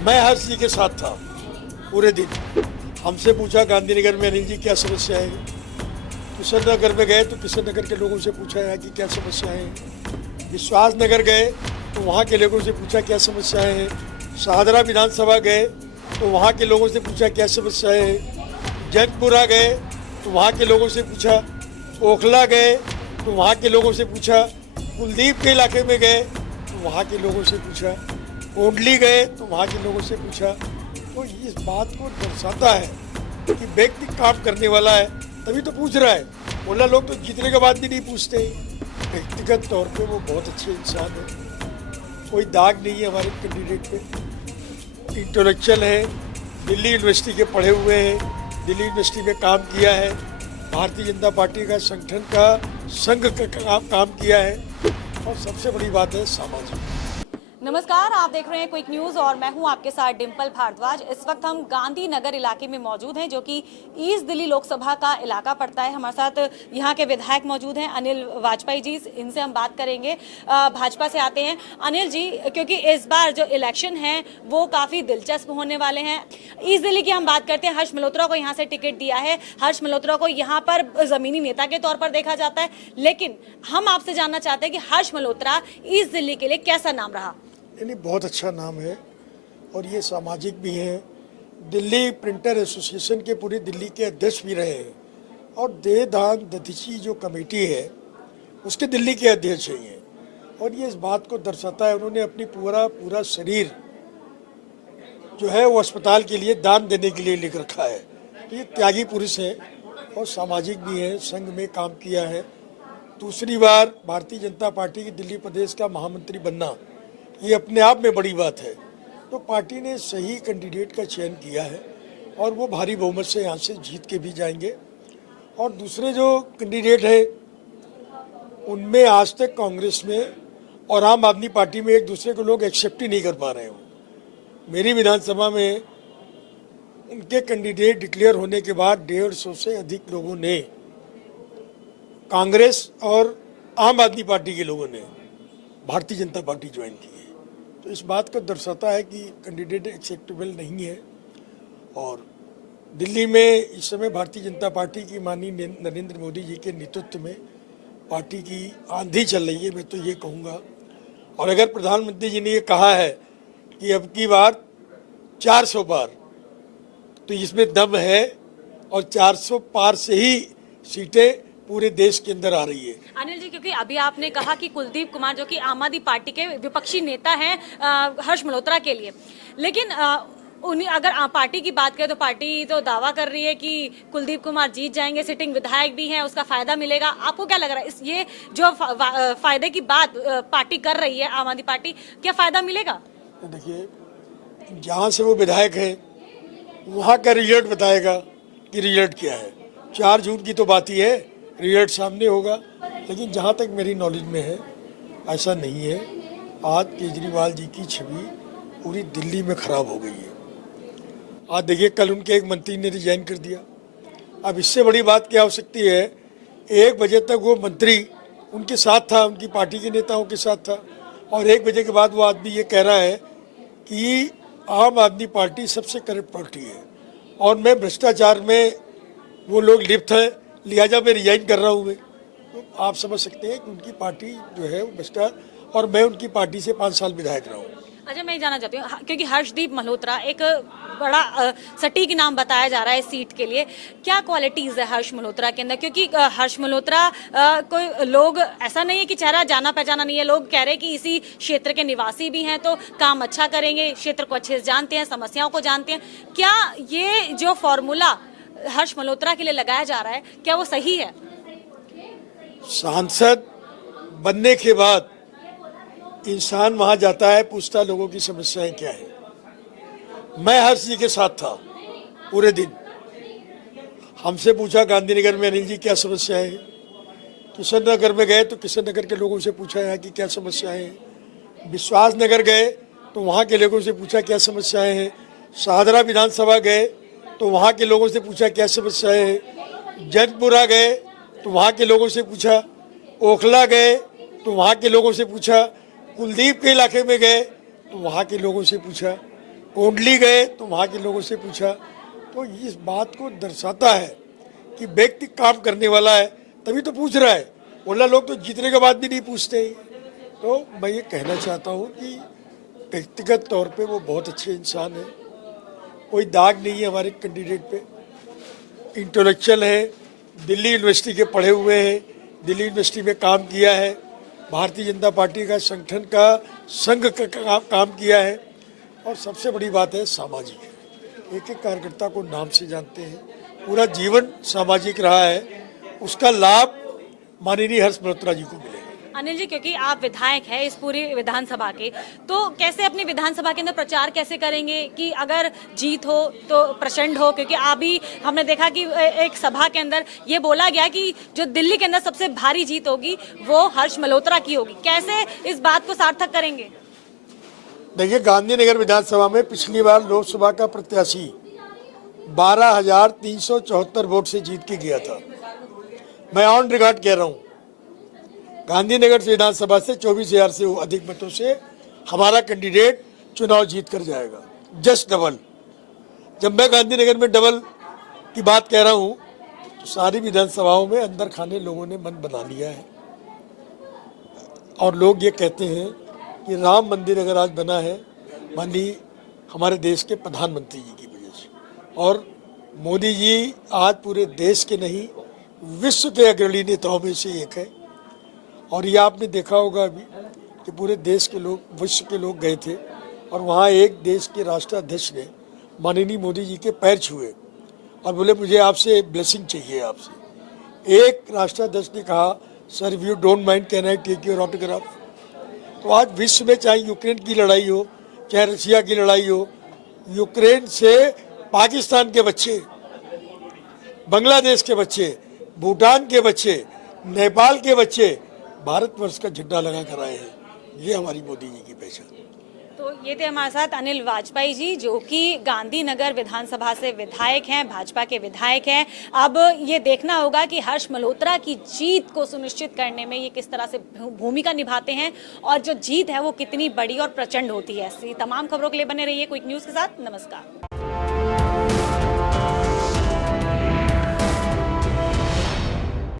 मैं हर्ष जी के साथ था पूरे दिन। हमसे पूछा गांधीनगर में अनिल जी क्या समस्या है, किशन नगर में गए तो किशन नगर के लोगों से पूछा है कि क्या समस्या है, विश्वास नगर गए तो वहाँ के लोगों से पूछा क्या समस्या है, शाहदरा विधानसभा गए तो वहाँ के लोगों से पूछा क्या समस्या है, जैनपुरा गए तो वहाँ के लोगों से पूछा, ओखला गए तो वहाँ के लोगों से पूछा, कुलदीप के इलाके में गए तो वहाँ के लोगों से पूछा, कोंडली गए तो वहाँ के लोगों से पूछा। तो इस बात को दर्शाता है कि व्यक्ति काम करने वाला है तभी तो पूछ रहा है, बोला लोग तो जीतने के बाद भी नहीं पूछते। व्यक्तिगत तौर पे वो बहुत अच्छे इंसान है, कोई दाग नहीं है हमारे कैंडिडेट पे। इंटेलेक्चुअल है, दिल्ली यूनिवर्सिटी के पढ़े हुए हैं, दिल्ली यूनिवर्सिटी में काम किया है, भारतीय जनता पार्टी का संगठन का संघ का काम किया है, और सबसे बड़ी बात है सामाजिक। नमस्कार, आप देख रहे हैं क्विक न्यूज और मैं हूं आपके साथ डिम्पल भारद्वाज। इस वक्त हम गांधीनगर इलाके में मौजूद हैं, जो कि ईस्ट दिल्ली लोकसभा का इलाका पड़ता है। हमारे साथ यहां के विधायक मौजूद हैं, अनिल वाजपेयी जी, इनसे हम बात करेंगे। भाजपा से आते हैं अनिल जी, क्योंकि इस बार जो इलेक्शन है वो काफी दिलचस्प होने वाले हैं। ईस्ट दिल्ली की हम बात करते हैं, हर्ष मल्होत्रा को यहाँ से टिकट दिया है। हर्ष मल्होत्रा को यहाँ पर जमीनी नेता के तौर पर देखा जाता है, लेकिन हम आपसे जानना चाहते हैं कि हर्ष मल्होत्रा ईस्ट दिल्ली के लिए कैसा नाम रहा? यानी बहुत अच्छा नाम है और ये सामाजिक भी हैं। दिल्ली प्रिंटर एसोसिएशन के पूरी दिल्ली के अध्यक्ष भी रहे हैं, और देदान दधीची जो कमेटी है उसके दिल्ली के अध्यक्ष हैं ये। और ये इस बात को दर्शाता है, उन्होंने अपनी पूरा शरीर जो है वो अस्पताल के लिए दान देने के लिए लिख रखा है। ये त्यागी पुरुष है और सामाजिक भी है, संघ में काम किया है। दूसरी बार भारतीय जनता पार्टी की दिल्ली प्रदेश का महामंत्री बनना ये अपने आप में बड़ी बात है। तो पार्टी ने सही कैंडिडेट का चयन किया है और वो भारी बहुमत से यहाँ से जीत के भी जाएंगे। और दूसरे जो कैंडिडेट है उनमें आज तक कांग्रेस में और आम आदमी पार्टी में एक दूसरे को लोग एक्सेप्ट ही नहीं कर पा रहे हो। मेरी विधानसभा में उनके कैंडिडेट डिक्लेयर होने के बाद 150 से अधिक लोगों ने, कांग्रेस और आम आदमी पार्टी के लोगों ने भारतीय जनता पार्टी ज्वाइन की है। तो इस बात को दर्शाता है कि कैंडिडेट एक्सेप्टेबल नहीं है। और दिल्ली में इस समय भारतीय जनता पार्टी की माननीय नरेंद्र मोदी जी के नेतृत्व में पार्टी की आंधी चल रही है, मैं तो ये कहूँगा। और अगर प्रधानमंत्री जी ने ये कहा है कि अब की बार 400 पार, तो इसमें दम है और 400 पार से ही सीटें पूरे देश के अंदर आ रही है। अनिल जी, क्योंकि अभी आपने कहा कि कुलदीप कुमार जो कि आम आदमी पार्टी के विपक्षी नेता हैं हर्ष मल्होत्रा के लिए, लेकिन उन्हें अगर पार्टी की बात करें तो पार्टी तो दावा कर रही है कि कुलदीप कुमार जीत जाएंगे, सिटिंग विधायक भी हैं, उसका फायदा मिलेगा। आपको क्या लग रहा है, ये जो फायदे की बात पार्टी कर रही है आम आदमी पार्टी, क्या फायदा मिलेगा? देखिए, जहाँ से वो विधायक है वहाँ का रिजल्ट बताएगा कि रिजल्ट क्या है। 4 जून की तो बात ही है, रिजल्ट सामने होगा। लेकिन जहाँ तक मेरी नॉलेज में है ऐसा नहीं है। आज केजरीवाल जी की छवि पूरी दिल्ली में खराब हो गई है। आज देखिए, कल उनके एक मंत्री ने रिजाइन कर दिया। अब इससे बड़ी बात क्या हो सकती है? 1 बजे तक वो मंत्री उनके साथ था, उनकी पार्टी के नेताओं के साथ था, और 1 बजे के बाद वो आदमी ये कह रहा है कि आम आदमी पार्टी सबसे करप्ट पार्टी है और मैं भ्रष्टाचार में वो लोग लिप्त हैं, लिहाजा मैं रिजाइन कर रहा हूँ। मैं तो आप समझ सकते हैं कि उनकी पार्टी जो है वो भ्रष्टाचार, और मैं उनकी पार्टी से 5 साल विधायक रहा हूँ। अच्छा, मैं जानना चाहती हूँ, क्योंकि हर्षदीप मल्होत्रा एक बड़ा सटीक नाम बताया जा रहा है इस सीट के लिए, क्या क्वालिटीज है हर्ष मल्होत्रा के अंदर? क्योंकि हर्ष मल्होत्रा कोई लोग, ऐसा नहीं है कि चेहरा जाना पहचाना नहीं है, लोग कह रहे हैं कि इसी क्षेत्र के निवासी भी हैं तो काम अच्छा करेंगे, क्षेत्र को अच्छे से जानते हैं, समस्याओं को जानते हैं। क्या ये जो फॉर्मूला हर्ष मल्होत्रा के लिए लगाया जा रहा है, क्या वो सही है? सांसद बनने के बाद इंसान वहां जाता है, पूछता लोगों की समस्याएं क्या है। मैं हर्ष जी के साथ था पूरे दिन। हमसे पूछा गांधीनगर में अनिल जी क्या समस्या है, किशन नगर में गए तो किशन नगर के लोगों से पूछा यहाँ की क्या समस्याएं हैं, विश्वास नगर गए तो वहाँ के लोगों से पूछा क्या समस्याएं हैं, शाहदरा विधानसभा गए तो वहाँ के लोगों से पूछा क्या समस्याएं हैं, जैनपुरा गए तो वहाँ के लोगों से पूछा, ओखला गए तो वहाँ के लोगों से पूछा, कुलदीप के इलाके में गए तो वहाँ के लोगों से पूछा, कोंडली गए तो वहाँ के लोगों से पूछा। तो इस बात को दर्शाता है कि व्यक्ति काम करने वाला है तभी तो पूछ रहा है, वरना लोग तो जीतने के बाद भी नहीं पूछते। तो मैं ये कहना चाहता हूँ कि व्यक्तिगत तौर पे वो बहुत अच्छे इंसान हैं, कोई दाग नहीं है हमारे कैंडिडेट पे, इंटेलेक्चुअल है, दिल्ली यूनिवर्सिटी के पढ़े हुए हैं, दिल्ली यूनिवर्सिटी में काम किया है, भारतीय जनता पार्टी का संगठन का संघ का काम किया है, और सबसे बड़ी बात है सामाजिक है। एक एक कार्यकर्ता को नाम से जानते हैं, पूरा जीवन सामाजिक रहा है, उसका लाभ माननीय हर्ष मल्होत्रा जी को मिलेगा। अनिल जी, क्योंकि आप विधायक हैं इस पूरी विधानसभा के, तो कैसे अपनी विधानसभा के अंदर प्रचार कैसे करेंगे कि अगर जीत हो तो प्रचंड हो? क्योंकि अभी हमने देखा कि एक सभा के अंदर ये बोला गया कि जो दिल्ली के अंदर सबसे भारी जीत होगी वो हर्ष मल्होत्रा की होगी। कैसे इस बात को सार्थक करेंगे? देखिए, गांधीनगर विधानसभा में पिछली बार लोकसभा का प्रत्याशी 12,374 वोट से जीत के गया था। मैं ऑन रिकॉर्ड कह रहा हूँ, गांधीनगर विधानसभा से 24,000 से अधिक मतों से हमारा कैंडिडेट चुनाव जीत कर जाएगा, जस्ट डबल। जब मैं गांधीनगर में डबल की बात कह रहा हूँ तो सारी विधानसभाओं में अंदर खाने लोगों ने मन बना लिया है, और लोग ये कहते हैं कि राम मंदिर अगर आज बना है माननीय हमारे देश के प्रधानमंत्री जी की वजह से, और मोदी जी आज पूरे देश के नहीं विश्व के अग्रणी नेताओं में से एक है। और ये आपने देखा होगा अभी कि पूरे देश के लोग, विश्व के लोग गए थे और वहाँ एक देश के राष्ट्राध्यक्ष ने माननीय मोदी जी के पैर छुए और बोले मुझे आपसे ब्लेसिंग चाहिए आपसे। एक राष्ट्राध्यक्ष ने कहा, sir if you don't mind can I take your autograph. तो आज विश्व में चाहे यूक्रेन की लड़ाई हो, चाहे रशिया की लड़ाई हो, यूक्रेन से पाकिस्तान के बच्चे, बांग्लादेश के बच्चे, भूटान के बच्चे, नेपाल के बच्चे भारतवर्ष का झंडा लगा कर आए हैं। ये हमारी मोदी जी की पहचान। तो ये थे हमारे साथ अनिल वाजपेयी जी, जो कि गांधीनगर विधानसभा से विधायक हैं, भाजपा के विधायक हैं। अब ये देखना होगा कि हर्ष मल्होत्रा की जीत को सुनिश्चित करने में ये किस तरह से भूमिका निभाते हैं और जो जीत है वो कितनी बड़ी और प्रचंड होती है। ऐसी तमाम खबरों के लिए बने रहिए क्विक न्यूज़ के साथ। नमस्कार।